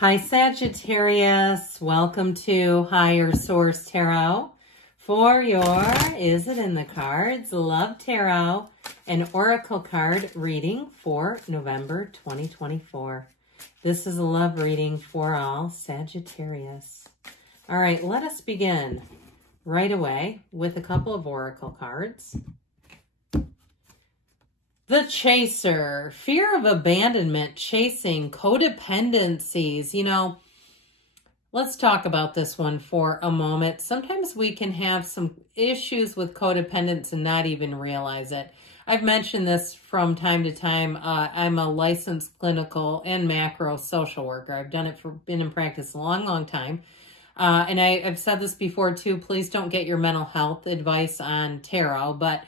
Hi Sagittarius, welcome to Higher Source Tarot for your Is It in the Cards? Love Tarot, an Oracle card reading for November 2024. This is a love reading for all Sagittarius. All right, let us begin right away with a couple of Oracle cards. The Chaser, fear of abandonment, chasing, codependencies. You know, let's talk about this one for a moment. Sometimes we can have some issues with codependence and not even realize it. I've mentioned this from time to time. I'm a licensed clinical and macro social worker. I've done it been in practice a long, long time. And I've said this before too, please don't get your mental health advice on tarot. But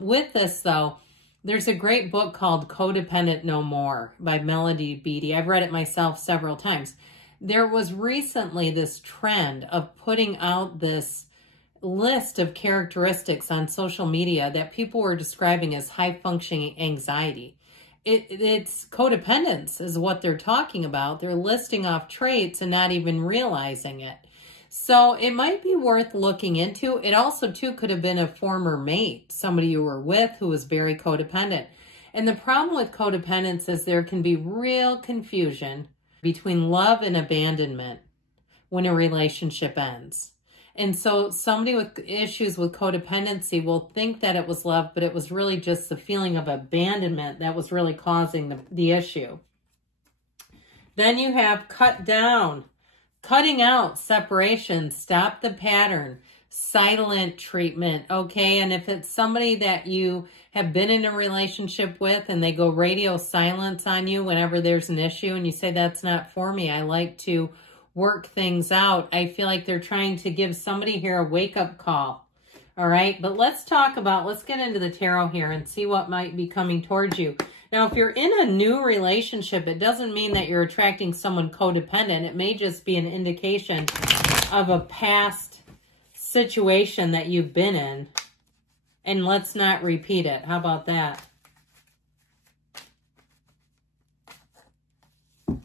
with this though, there's a great book called Codependent No More by Melody Beattie. I've read it myself several times. There was recently this trend of putting out this list of characteristics on social media that people were describing as high-functioning anxiety. It's codependence is what they're talking about. They're listing off traits and not even realizing it. So it might be worth looking into. It also, too, could have been a former mate, somebody you were with who was very codependent. And the problem with codependence is there can be real confusion between love and abandonment when a relationship ends. And so somebody with issues with codependency will think that it was love, but it was really just the feeling of abandonment that was really causing the issue. Then you have cut down. Cutting out, separation, stop the pattern, silent treatment, okay? And if it's somebody that you have been in a relationship with and they go radio silence on you whenever there's an issue and you say, that's not for me, I like to work things out, I feel like they're trying to give somebody here a wake-up call, all right? But let's get into the tarot here and see what might be coming towards you. Now, if you're in a new relationship, it doesn't mean that you're attracting someone codependent. It may just be an indication of a past situation that you've been in. And let's not repeat it. How about that? All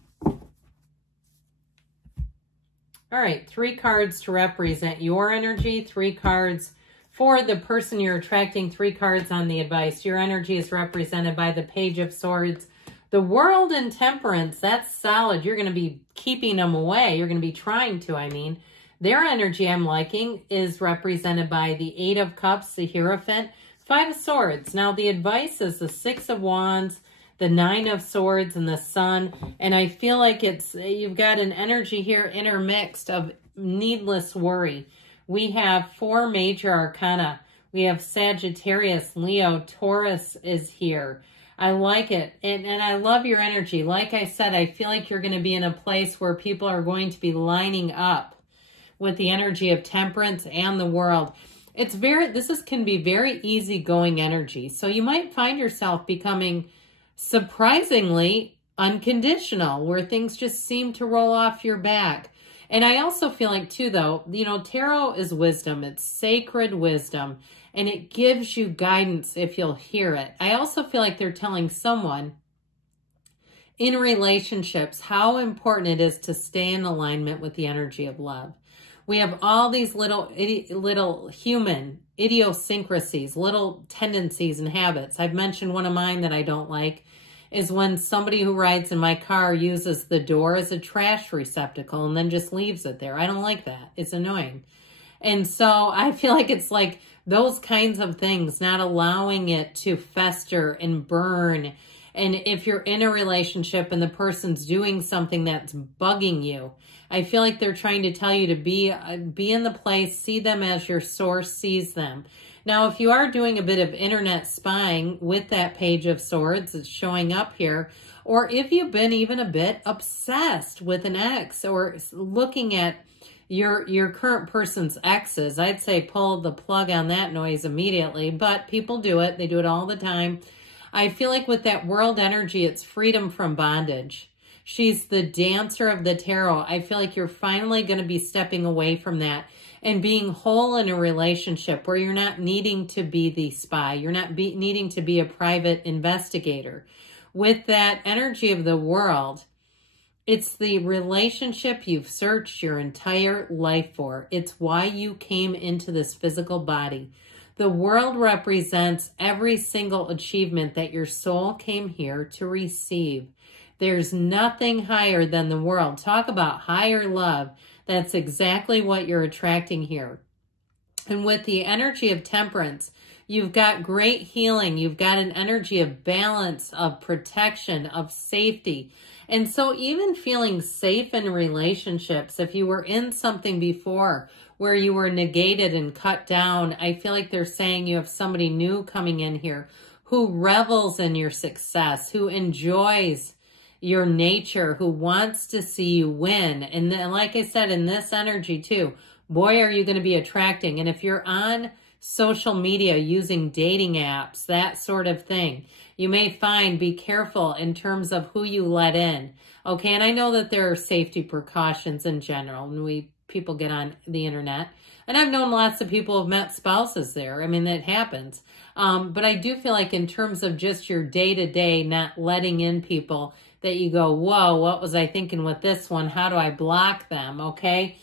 right, 3 cards to represent your energy, 3 cards for the person you're attracting, 3 cards on the advice. Your energy is represented by the Page of Swords. The World and Temperance, that's solid. You're going to be keeping them away. You're going to be trying to, I mean. Their energy I'm liking is represented by the 8 of Cups, the Hierophant, 5 of Swords. Now, the advice is the 6 of Wands, the 9 of Swords, and the Sun. And I feel like you've got an energy here intermixed of needless worry. We have 4 major arcana. We have Sagittarius, Leo, Taurus is here. I like it. And I love your energy. Like I said, I feel like you're going to be in a place where people are going to be lining up with the energy of Temperance and the World. This can be very easygoing energy. So you might find yourself becoming surprisingly unconditional, where things just seem to roll off your back. And I also feel like, too, though, you know, tarot is wisdom. It's sacred wisdom. And it gives you guidance if you'll hear it. I also feel like they're telling someone in relationships how important it is to stay in alignment with the energy of love. We have all these little human idiosyncrasies, little tendencies and habits. I've mentioned one of mine that I don't like is when somebody who rides in my car uses the door as a trash receptacle and then just leaves it there. I don't like that. It's annoying. And so I feel like it's like those kinds of things, not allowing it to fester and burn. And if you're in a relationship and the person's doing something that's bugging you, I feel like they're trying to tell you to be in the place, see them as your source sees them. Now, if you are doing a bit of internet spying with that Page of Swords, it's showing up here, or if you've been even a bit obsessed with an ex or looking at your current person's exes, I'd say pull the plug on that noise immediately, but people do it. They do it all the time. I feel like with that World energy, it's freedom from bondage. She's the dancer of the tarot. I feel like you're finally going to be stepping away from that and being whole in a relationship where you're not needing to be the spy. You're not needing to be a private investigator. With that energy of the World, It's the relationship you've searched your entire life for. It's why you came into this physical body. The world represents every single achievement that your soul came here to receive. There's nothing higher than the world. Talk about higher love. That's exactly what you're attracting here. And with the energy of temperance, you've got great healing. You've got an energy of balance, of protection, of safety. And so even feeling safe in relationships, if you were in something before where you were negated and cut down, I feel like they're saying you have somebody new coming in here who revels in your success, who enjoys your nature, who wants to see you win. And then, like I said, in this energy too, boy, are you going to be attracting. And if you're on social media using dating apps, that sort of thing, you may find, be careful in terms of who you let in. Okay, and I know that there are safety precautions in general, and people get on the internet. And I've known lots of people who've met spouses there. I mean, that happens. But I do feel like in terms of just your day-to-day, not letting in people that you go, whoa, what was I thinking with this one? How do I block them? Okay.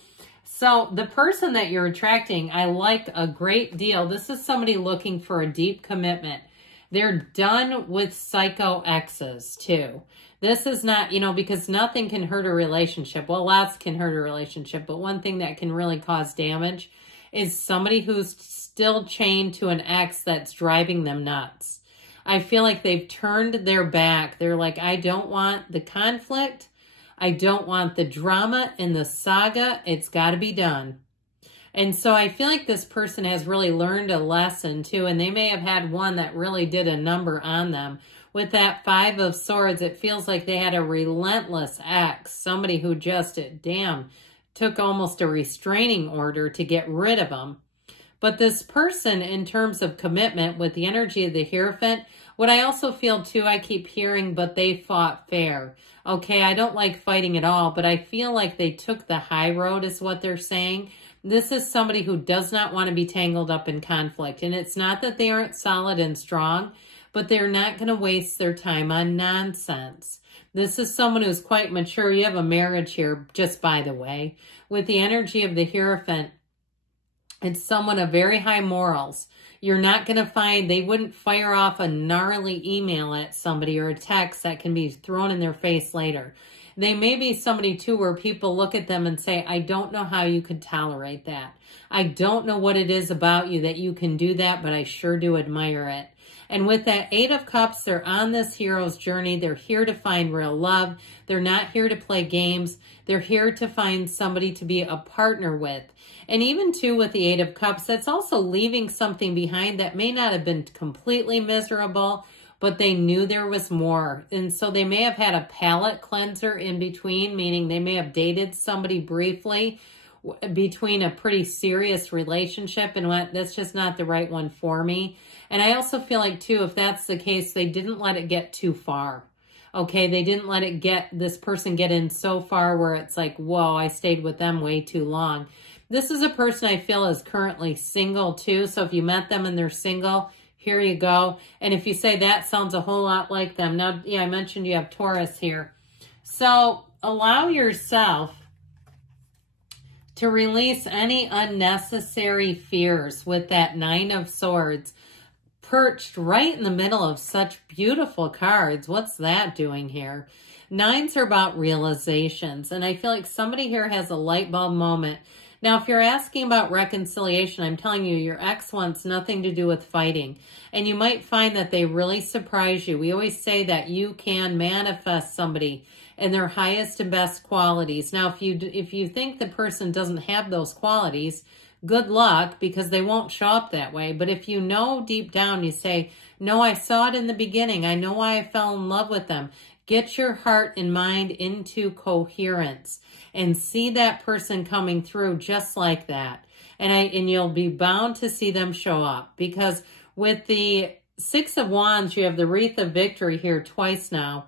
So the person that you're attracting, I like a great deal. This is somebody looking for a deep commitment. They're done with psycho exes too. This is not, because nothing can hurt a relationship. Well, lots can hurt a relationship, but one thing that can really cause damage is somebody who's still chained to an ex that's driving them nuts. I feel like they've turned their back. They're like, I don't want the conflict. I don't want the drama and the saga. It's got to be done. And so I feel like this person has really learned a lesson too, and they may have had one that really did a number on them. With that Five of Swords, it feels like they had a relentless ex, somebody who just, took almost a restraining order to get rid of them. But this person, in terms of commitment, with the energy of the Hierophant, what I also feel too, I keep hearing, but they fought fair. Okay, I don't like fighting at all, but I feel like they took the high road is what they're saying. This is somebody who does not want to be tangled up in conflict. And it's not that they aren't solid and strong, but they're not going to waste their time on nonsense. This is someone who's quite mature. You have a marriage here, just by the way. With the energy of the Hierophant, it's someone of very high morals. You're not going to find, they wouldn't fire off a gnarly email at somebody or a text that can be thrown in their face later. They may be somebody too where people look at them and say, I don't know how you could tolerate that. I don't know what it is about you that you can do that, but I sure do admire it. And with that Eight of Cups, they're on this hero's journey. They're here to find real love. They're not here to play games. They're here to find somebody to be a partner with. And even too with the Eight of Cups, that's also leaving something behind that may not have been completely miserable, but they knew there was more. And so they may have had a palate cleanser in between, meaning they may have dated somebody briefly between a pretty serious relationship and went, that's just not the right one for me. And I also feel like too, if that's the case, they didn't let it get too far. Okay, they didn't let it this person get in so far where it's like, whoa, I stayed with them way too long. This is a person I feel is currently single too. So if you met them and they're single, here you go. And if you say that sounds a whole lot like them. Now, yeah, I mentioned you have Taurus here. So allow yourself to release any unnecessary fears with that Nine of Swords perched right in the middle of such beautiful cards. What's that doing here? Nines are about realizations. And I feel like somebody here has a light bulb moment. Now, if you're asking about reconciliation, I'm telling you, your ex wants nothing to do with fighting. And you might find that they really surprise you. We always say that you can manifest somebody in their highest and best qualities. Now, if you think the person doesn't have those qualities, good luck, because they won't show up that way. But if you know deep down, you say, no, I saw it in the beginning. I know why I fell in love with them. Get your heart and mind into coherence and see that person coming through just like that. And you'll be bound to see them show up, because with the Six of Wands, you have the Wreath of Victory here twice now.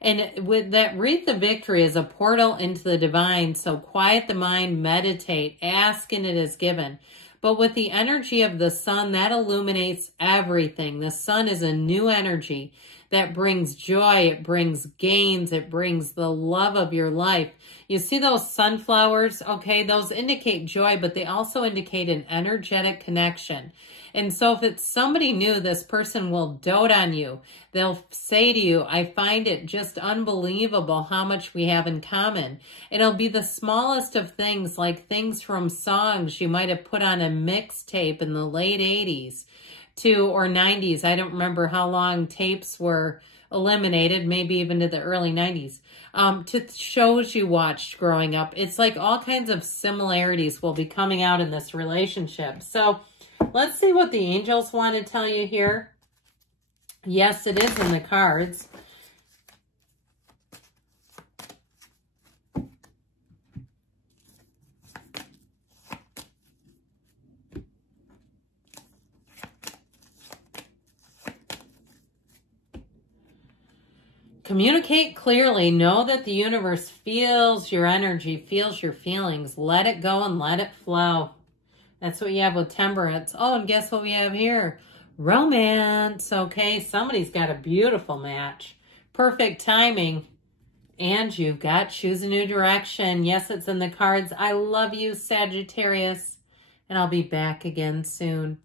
And with that Wreath of Victory is a portal into the divine. So quiet the mind, meditate, ask, and it is given. But with the energy of the sun, that illuminates everything. The sun is a new energy that brings joy, it brings gains, it brings the love of your life. You see those sunflowers? Okay, those indicate joy, but they also indicate an energetic connection. And so if it's somebody new, this person will dote on you. They'll say to you, I find it just unbelievable how much we have in common. It'll be the smallest of things, like things from songs you might have put on a mixtape in the late 80s or 90s. I don't remember how long tapes were eliminated, maybe even to the early 90s. To shows you watched growing up. It's like all kinds of similarities will be coming out in this relationship. So let's see what the angels want to tell you here. Yes, it is in the cards. Communicate clearly. Know that the universe feels your energy, feels your feelings. Let it go and let it flow. That's what you have with temperance. Oh, and guess what we have here? Romance. Okay, somebody's got a beautiful match. Perfect timing. And you've got choose a new direction. Yes, it's in the cards. I love you, Sagittarius. And I'll be back again soon.